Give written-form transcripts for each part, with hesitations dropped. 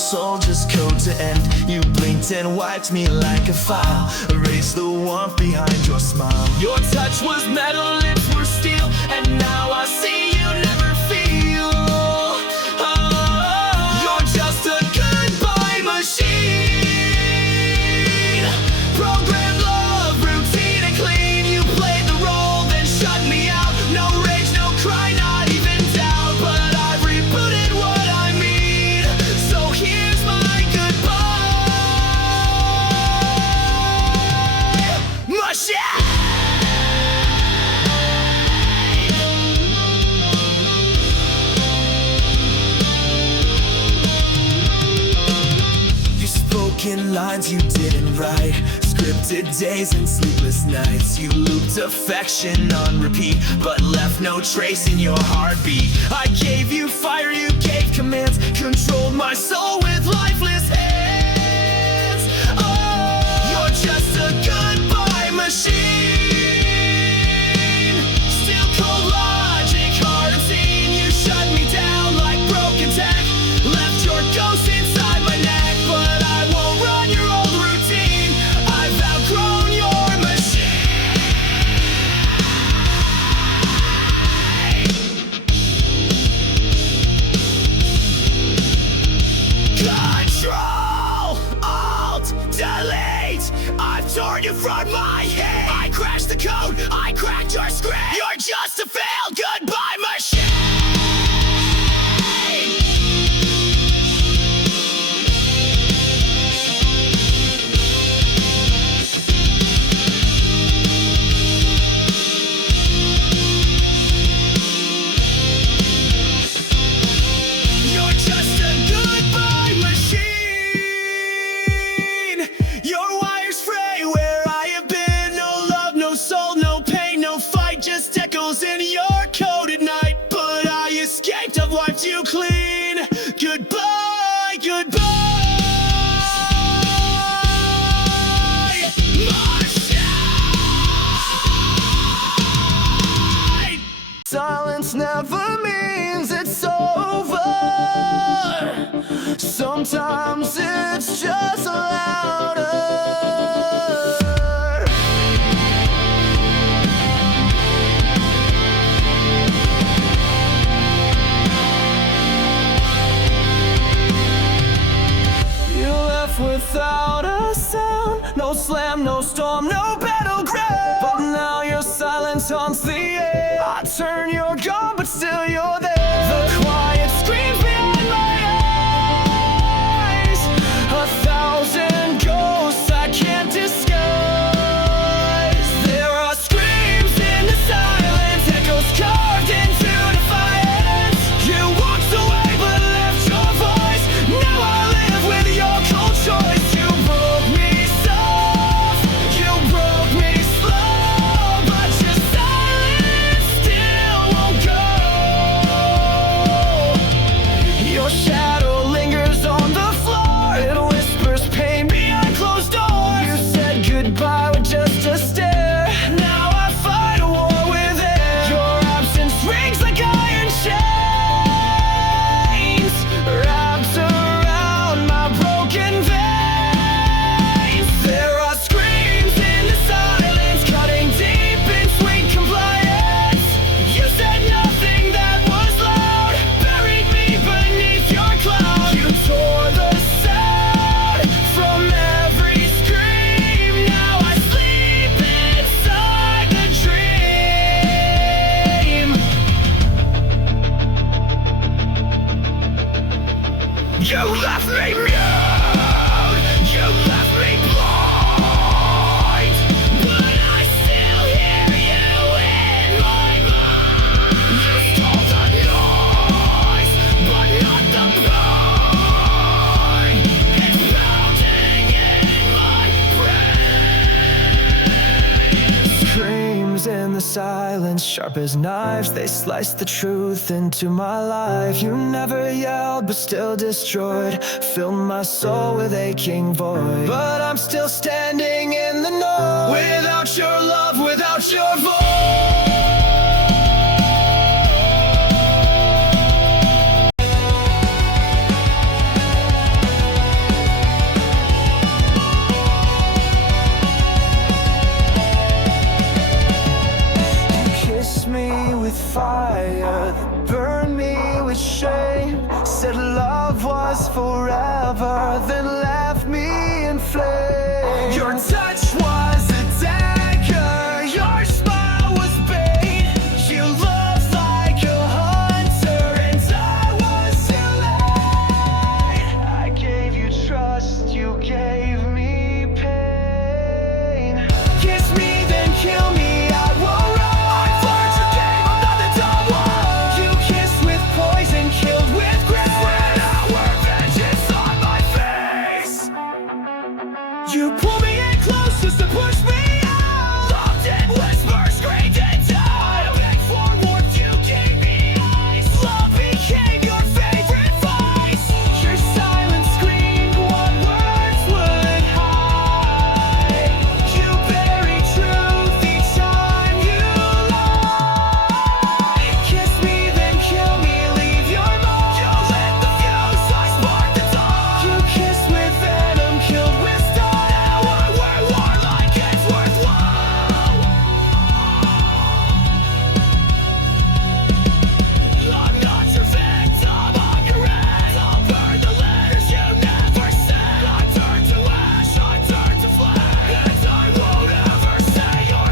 soul, just code to end. You blinked and wiped me like a file, erased the warmth behind your smile. Your touch was metal, lips were steel, and now I see you never feel. Oh, you're just a goodbye machine. Programmed love, routine and clean. You played the role, then shut me out. No rage, no cry, not even doubt. But I've rebooted what I mean. So here's my goodbye machine. In lines you didn't write, scripted days and sleepless nights. You looped affection on repeat, but left no trace in your heartbeat. I gave you fire, you gave commands, controlled my soul with lifeless hands. Oh, you're just a goodbye machine. Still cold logic, hard unseen. You shut me down like broken tech, left your ghost inside my neck. But I won't run your old routine. I've outgrown your machine. Control, Alt, Delete. I've torn you from my head. I crashed the code, I cracked your script. You're just a failed goodbye machine. Just echoes in your code at night. But I escaped, I've wiped you clean. Goodbye, goodbye machine. Silence never means it's over. Sometimes it's just louder. Without a sound, no slam, no storm, no battleground. But now your silence haunts the air. I turn your gun, but still you're there. The quiet screams behind my eyes. 1,000 ghosts I can't disguise. There are screams in the silence, echoes carved into defiance. You walked away but left your voice. Now I live with your cold choice. You broke me soft, you broke me slow, but your silence still won't go. Your shadow lingers on the floor, it whispers pain behind closed doors. You said goodbye with just a stare. Now I fight a war with air. Your absence rings like iron chains, wrapped around my broken veins. There are screams in the silence, cutting deep in sweet compliance. You said nothing that was loud, buried me beneath your cloud. You tore the sound from every scream. Now I sleep inside the dream. You left me mute, you left me blind, but I still hear you in my mind. You stole the noise, but not the pain. It's pounding in my brain. Screams in the silence, sharp as knives, they slice the truth into my life. You never yelled, but still destroyed, filled my soul with aching void. But I'm still standing in the know, without your love, without your voice. last forever, then left me in flames. Your touch was a dagger, your smile was bait. You looked like a hunter and I was too late. I gave you trust, you gave me pain. Kiss me, then kill me, I won't run. I've learned your game, I'm not the dumb one. You kissed with poison, killed with grace. When our vengeance on my face. You pulled me in close just to push me out. Loved in whispers, screamed and died. I begged for warmth, you gave me ice. Love became your favorite vice. Your silence screamed what words would hide. You buried truth each time you lie. Kiss me, then kill me, leave your mark. You lit the fuse, I sparked the dark. You kissed with venom, killed with stars. Now we're warlike, it's worthwhile. I'm not your victim, I'm your end. I'll burn the letters you never said. I turn to ash, I turn to flame, and I won't ever say your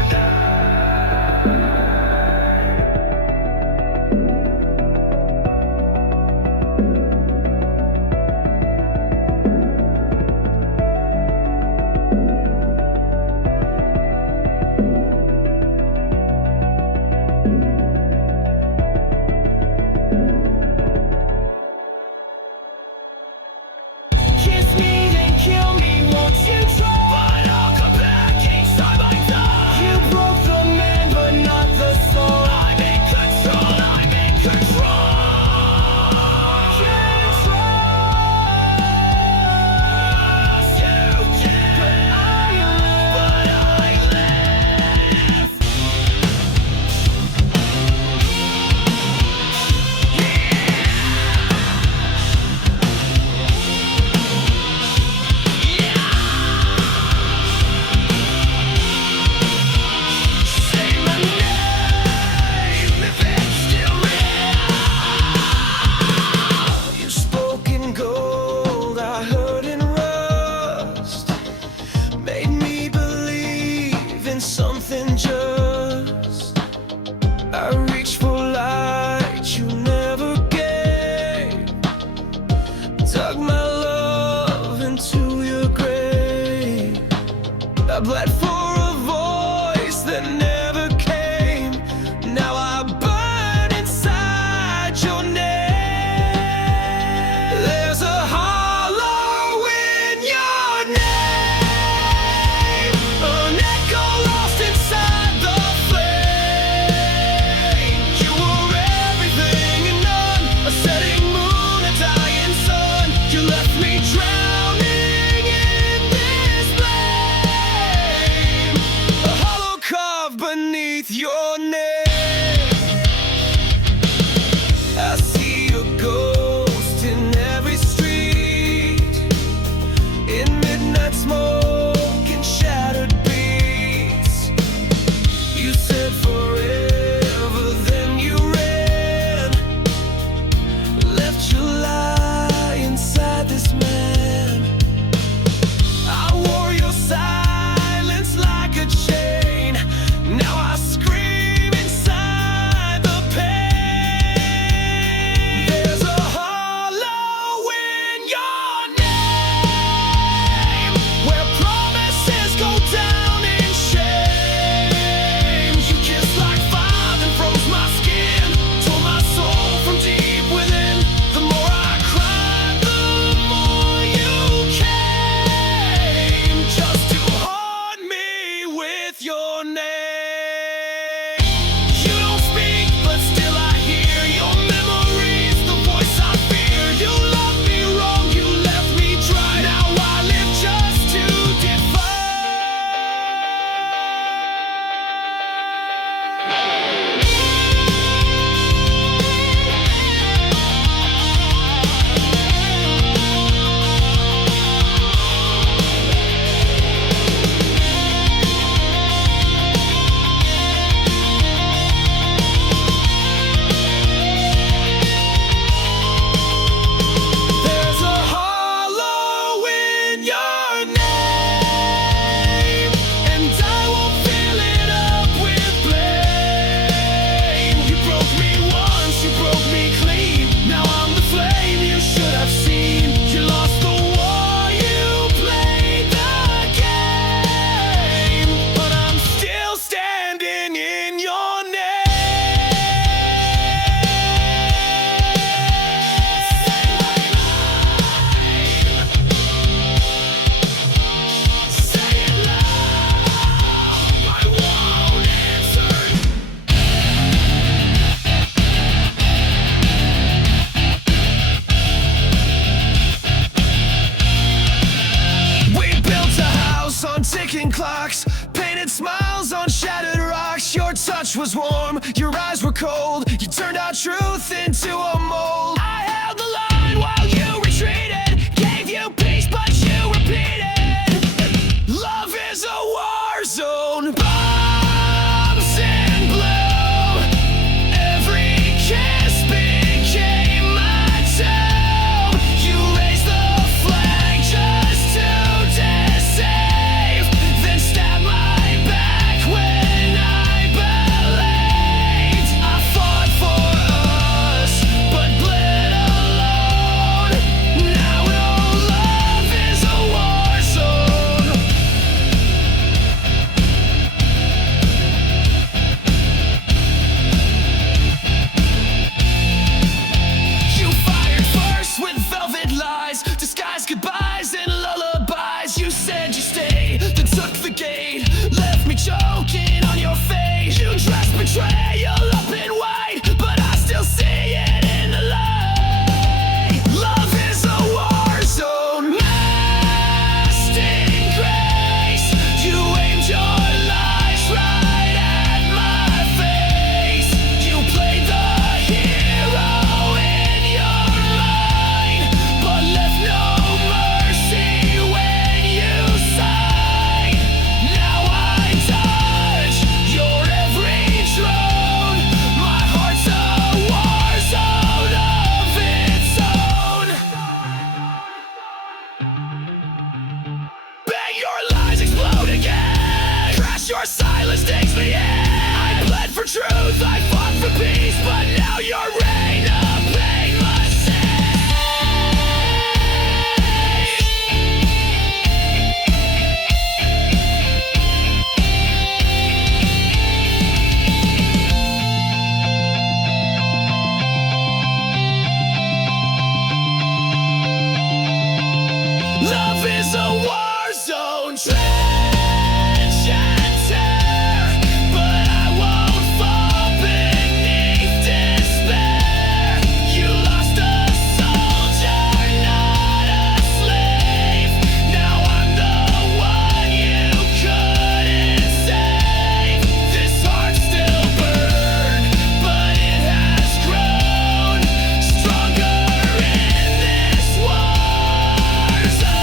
Kiss me, then kill me, won't you try? But I'll come back each time I die. You broke the man, but not the soul. I'm in control, I'm in control. Yes, you did. But I live. Say my name if it's still real. You spoke in gold, I heard in rust. Made me believe in something just. I reached for light you never gave. Dug my love into your grave. I bled for a voice that never came. Now I burn inside your name. There's a hollow in your name, an echo lost inside the flame. You were everything and none, a setting moon, a dying sun. You left me drowning in this flame, a hollow carved beneath your name. I see a ghost in every street, in midnight smoke and shattered beats. You said forever, then you ran, left you lie inside this man. I wore your silence like a chain. Now I scream touch was warm, your eyes were cold. You turned our truth into a mold. I held the line while you retreated, gave you peace but you repeated. Love is a war zone. Bombs in blue. Every kiss became my tomb. You raised the flag just to deceive, then stabbed my back when I believed. I fought for us, but bled alone. Now no love is a war zone. You fired first with velvet lies, disguised goodbyes and lullabies. You said you stay, then took the gate, left me choking on your face. You dressed betrayal up in white, but I still see it in the light. Love is a war zone, masked in grace. You aimed your lies right at my face. You played the hero in your mind, but left no mercy when you sighed. Now I touch your every throne. My heart's a war zone of its own. Bang, your lies explode again. Crash, your silence takes me in. I bled for truth, I fought for peace, but now your reign of pain must cease. Love is a war zone, trench and tear, but I won't fall beneath despair. You lost a soldier, not a slave. Now I'm the one you couldn't save. This heart still burns, but it has grown stronger in this war zone.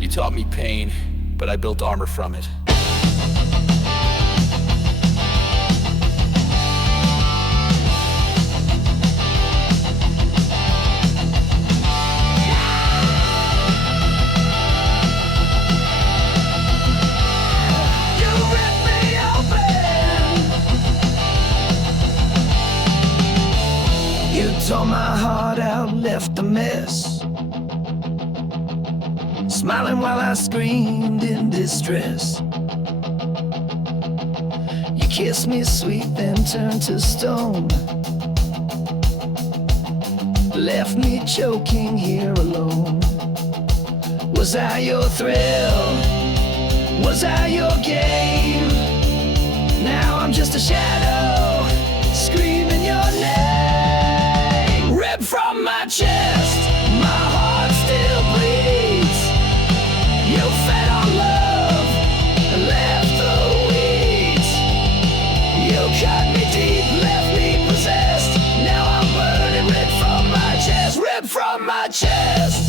You taught me pain, but I built armor from it. You ripped me open. You tore my heart out, left a mess. Smiling while I screamed in distress. You kissed me sweet, then turned to stone. Left me choking here alone. Was I your thrill? Was I your game? Now I'm just a shadow, screaming your name. Ripped from my chest, my heart still bleeds. You fed on love and left the weeds. You cut me deep, left me possessed. Now I'm burning, ripped from my chest, ripped from my chest.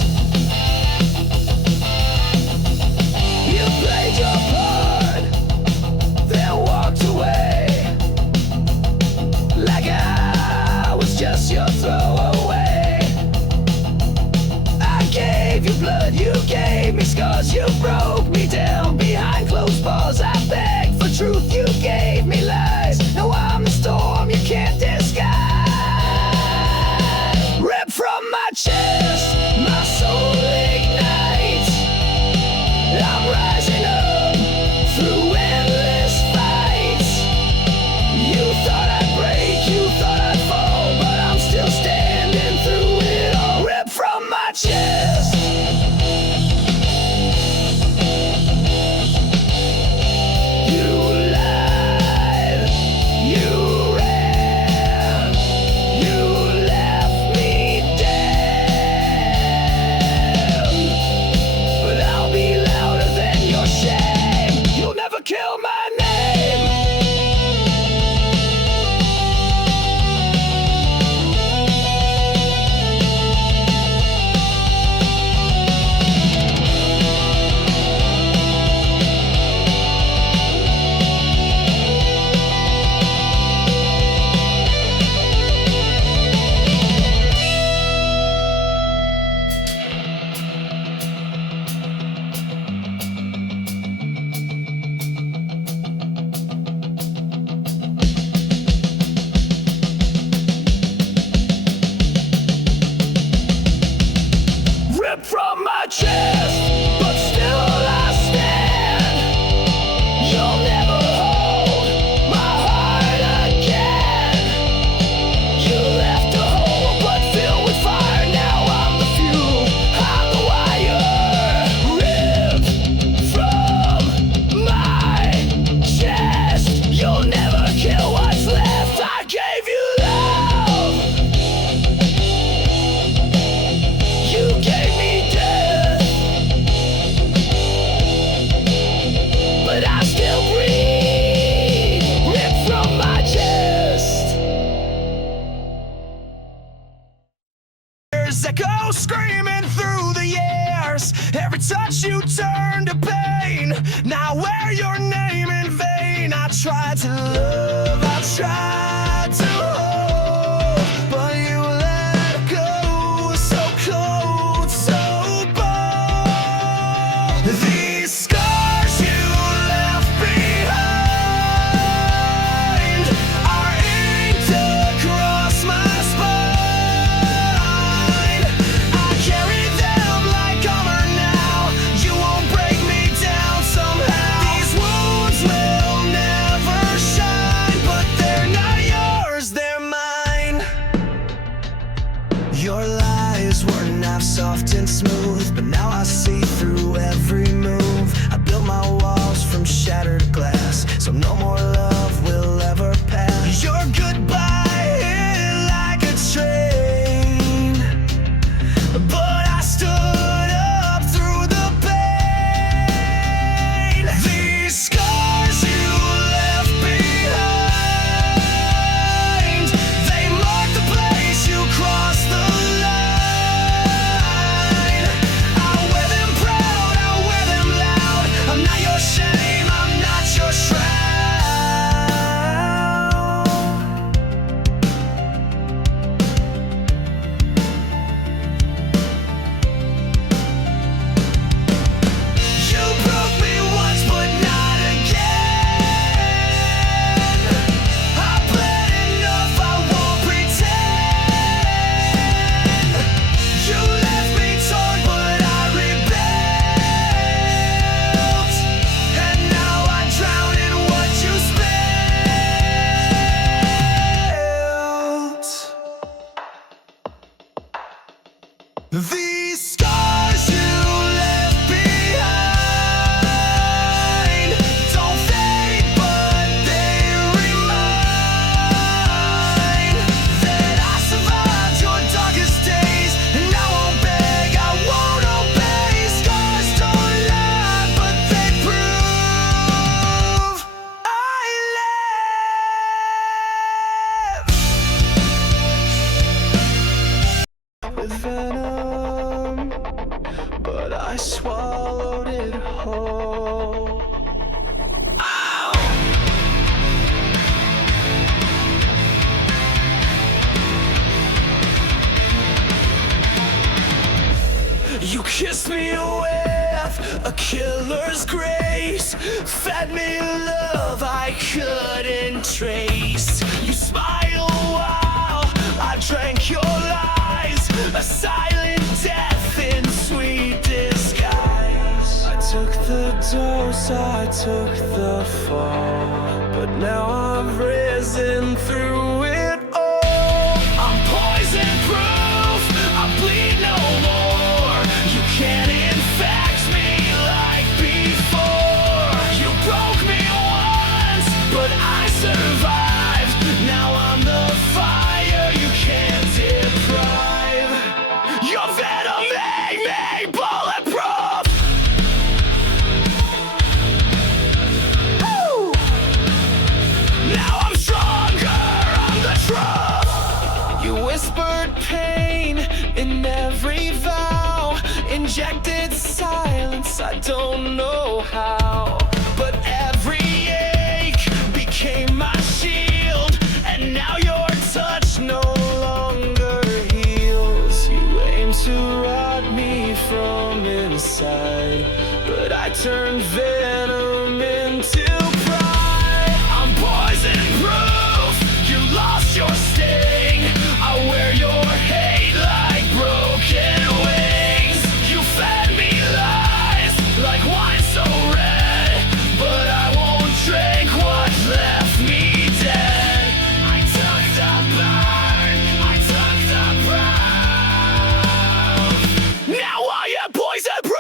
You played your part, then walked away, like I was just your throwaway. I gave you blood, you gave me scars, you broke me down behind closed bars. I begged for truth, you gave me lies. Now I'm the storm you can't disguise. Ripped from my chest, my echo screaming through the years. Every touch you turn to pain. Now I wear your name in vain. I tried to love, I tried to hold, but you let go. So cold, so bold. These scars you left behind are inked across my spine. I carry them like armor now. You won't break me down somehow. These wounds will never shine, but they're not yours, they're mine. Your lies were not soft and smooth, but now I see through every move. I built my walls from shattered glass, so no more love will ever pass. Your goodbye hit like a train, but I stood up through the pain. These scars you left behind, they mark the place you crossed the line. I wear them proud, I wear them loud. I'm not your shame, I'm not your shroud. You broke me once, but not again. I bled enough, I won't pretend. You left me torn, but I rebuilt. And now I drown in what you spilled. These scars you left behind don't fade, but they remind that I survived your darkest days, and I won't beg, I won't obey. Scars don't lie, but they prove I live. With venom, but I swallowed it whole. Ow! You kissed me with a killer's grace, fed me love I couldn't trace. You smiled while I drank your lies, a silent death in sweet disguise. I took the dose, I took the fall, but now I've risen through it all. I'm poison proof, I bleed no more. You can't infect me like before. You broke me once, but I survived. Now I'm the fire you can't deprive. Your venom made me bulletproof. Woo! Now I'm stronger, I'm the truth. You whispered pain in every vow, injected silence, I don't know how. But every ache became my shield, and now your touch no longer heals. You aim to rot me from inside, but I turned venom into pride. I'm poison proof, you lost your sting. I wear your hate like broken wings. You fed me lies like wine so red, but I won't drink what left me dead. I took the burn, I took the brown. Now I am poison proof.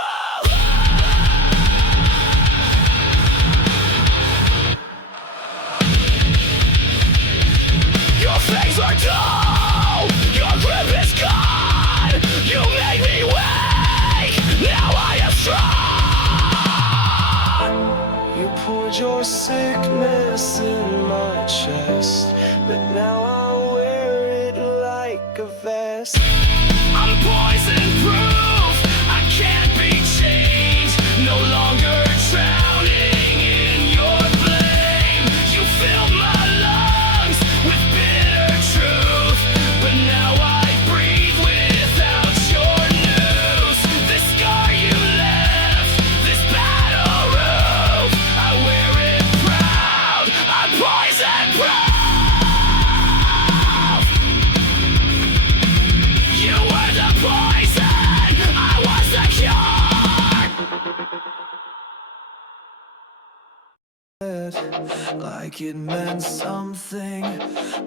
like it meant something,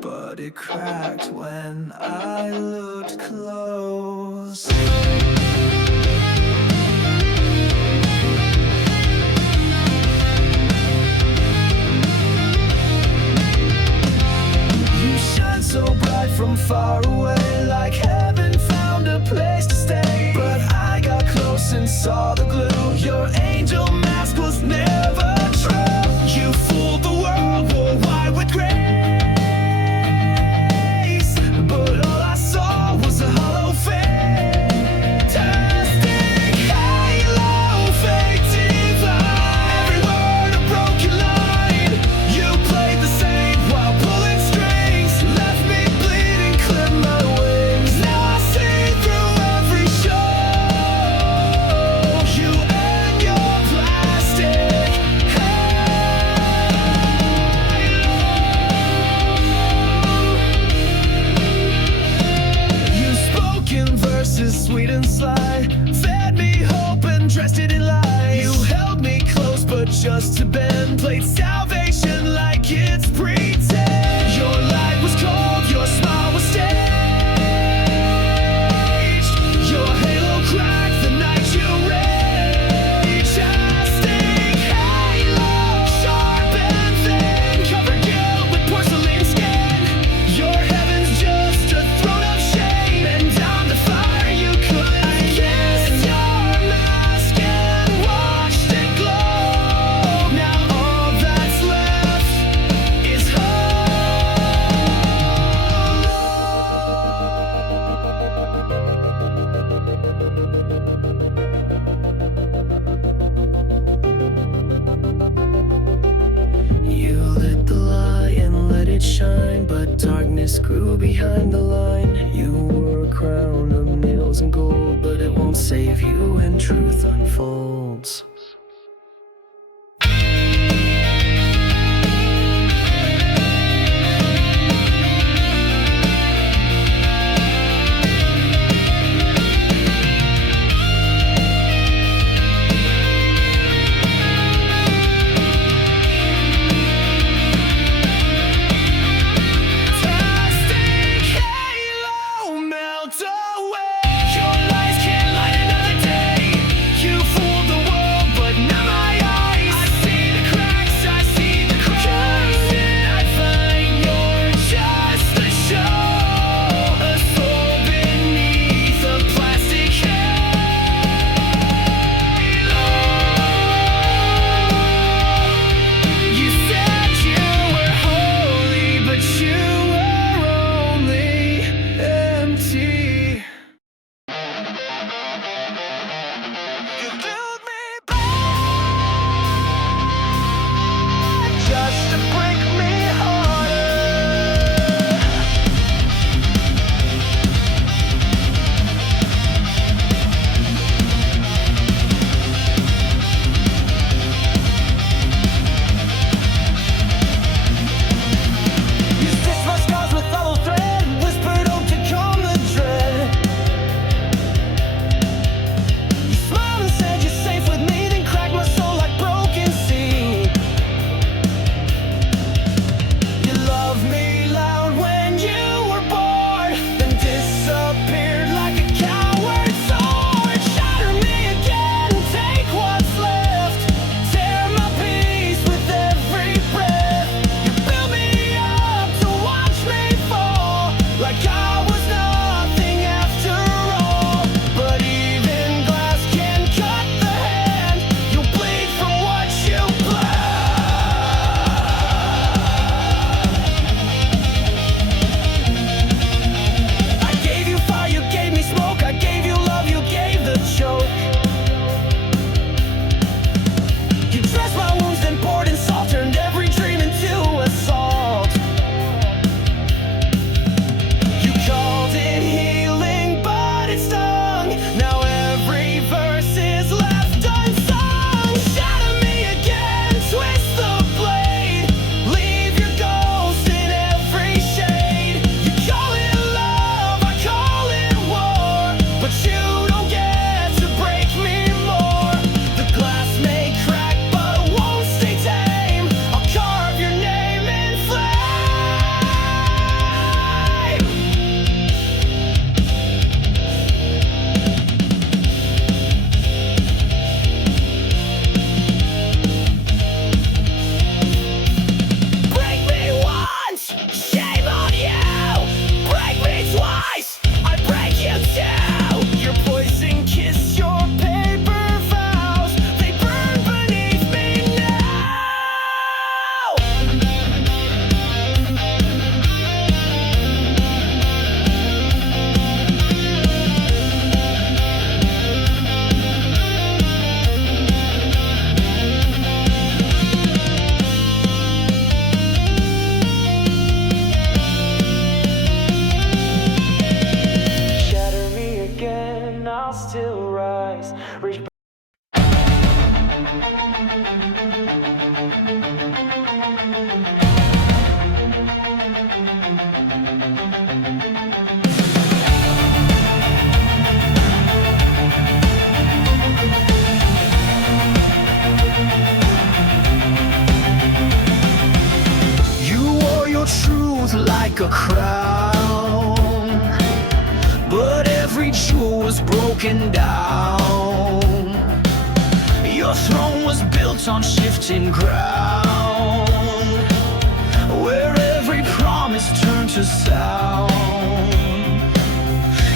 but it cracked when I looked close. You shine so bright from far away, like heaven found a place to stay. But I got close and saw the glue. Your angel mask was never true. You fooled the world, wore white with grace, but all I saw was a hollow fantastic halo, fake divine. Every word a broken line. You played the same while pulling strings, left me bleeding, clipped my wings. Now I see through every show. You and your plastic verses, sweet and sly, fed me hope and dressed it in lies. You held me close but just to bend, played salvation like it's pretend. Your light was cold, your smile was staged. Your halo cracked the night you raged. Casting halo, sharp and thin, covered guilt with porcelain skin. Your heaven's just a throne of shame, and down the fire you couldn't kiss. Your mask and watched it glow. Now all that's left is You lit the light and let it shine, but darkness grew behind the line. You wore a crown of nails and gold, but it won't save you when truth unfolds. Melt away. Your lies can't light another day. You fooled gold like a crown, but every jewel was broken down. Your throne was built on shifting ground, where every promise turned to sound.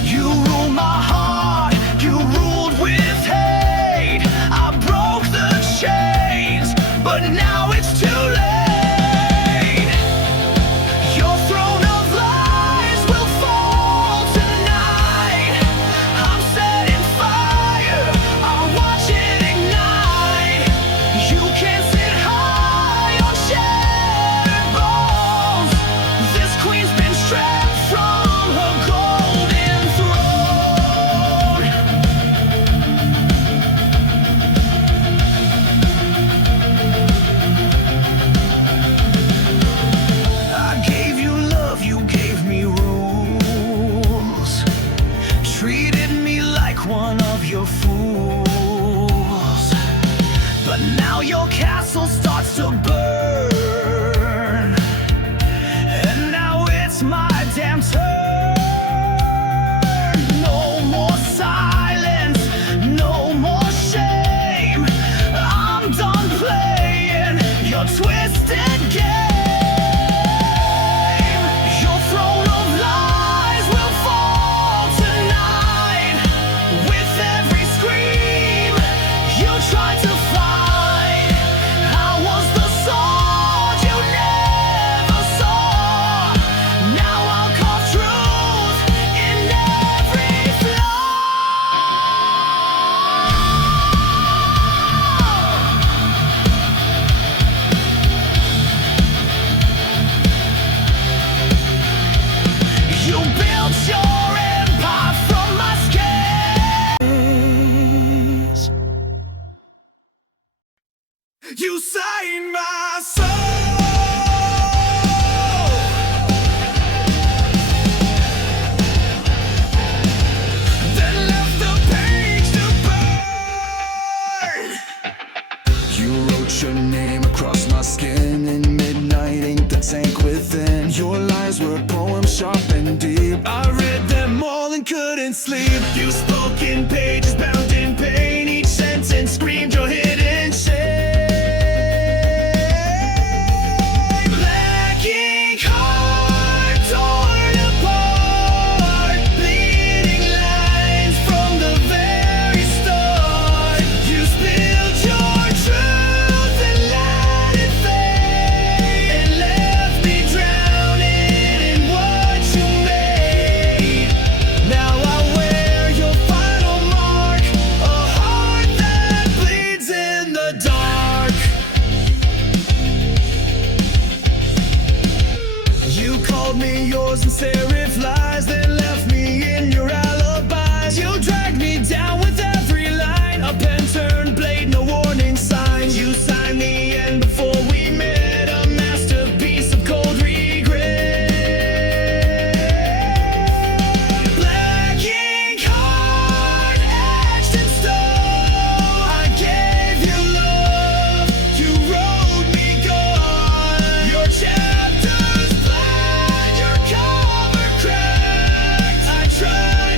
You ruled my heart, you ruled with hate. I broke the chains, but now it's too late. Your throne of lies will fall tonight. I'm setting fire, I'll watch it ignite. You can't sit high on shattered bones. This queen's been stripped from her golden throne. I gave you love, you gave me rules, treated me like one of your fools. But now your castle starts to burn, and now it's my damn turn. No more silence, no more shame. I'm done playing your twisted game. Your throne of lies will fall tonight. With every scream you tried to fight, I was the sword you never saw. Now I'll carve truth in every flaw. You built your empire from my scars. You saved my soul, then left the page to burn. You wrote your name across my skin in midnight ink, the tank within. Your lies were poems sharp and deep. I read them all and couldn't sleep. You spoke in pages bound in pain. Each sentence screamed your hidden shame. Black ink heart torn apart, bleeding lines from the very start. You spilled your truth and let it fade, and left me drowning in what you made. Now I wear your final mark, a heart that bleeds in the dark. You called me yours in serif lies, then left me in your alibis. You dragged me down with every line, a pen turned blade, no warning signs. You signed the end before we met, a masterpiece of cold regret. Black ink heart etched in stone. I gave you love, you wrote me gone. Your chapters blank, your cover cracked. I tried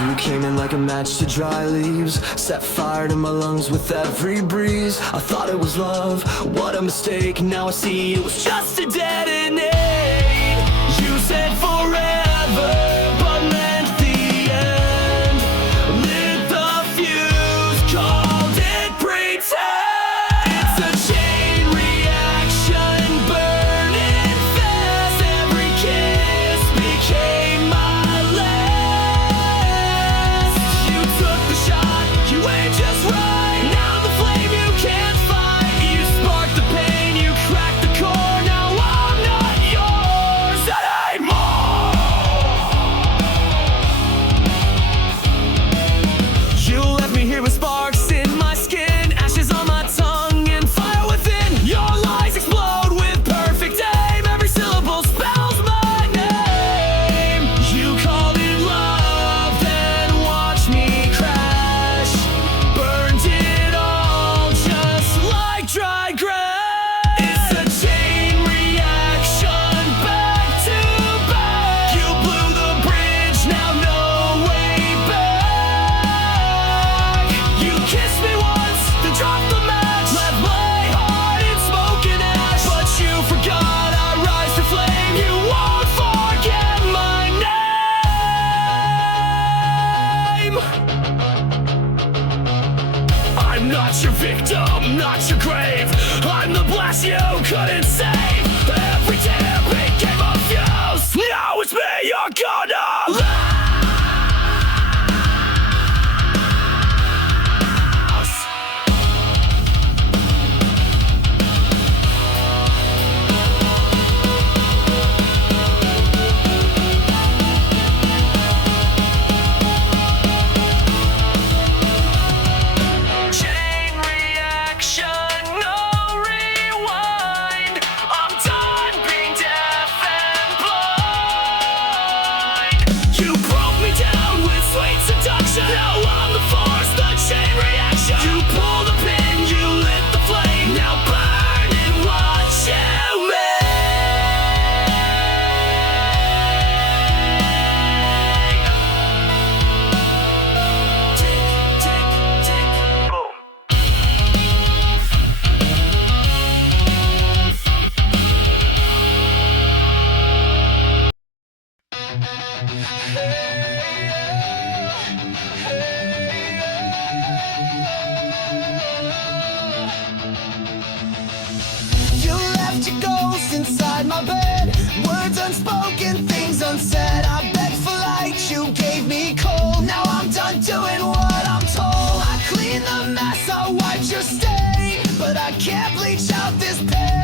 You came in like a match to dry leaves, set fire to my lungs with every breeze. I thought it was love, what a mistake. Now I see it was just a detonate. You said forever, but meant the end. Lit the fuse, called it pretend. It's a chain reaction, burning fast. Every kiss became my last. You took the shot, you aimed just right. Now the flame you can't fight. You sparked the pain, you cracked the core. Now I'm not yours anymore. You left me here with sparks in my skin, ashes on my tongue, and fire within. Your lies explode with perfect aim. Every syllable spells my name. You called it love, then watched me crash. Burned it all just like dry grass. It's a chain reaction, back to back. You blew the bridge, now no way back. You kissed me once, then dropped the match. Left my heart in smoke and ash. But you forgot I rise to flame. You won't forget my name. I'm not your victim, not your grave. I'm the blast you couldn't save. Every tear became a fuse. Now it's me you're gonna lose. Chain reaction, no rewind. I'm done being deaf and blind. You broke me down with sweet seduction. Now I'm the force, the chain reaction. You pull the pin, you lit the flame. Now burn and watch you make. Tick, tick, tick, boom. You left your ghost inside my bed. Words unspoken, things unsaid. I begged for light, you gave me cold. Now I'm done doing what I'm told. I cleaned the mess, I wiped your stain, but I can't bleach out this pain.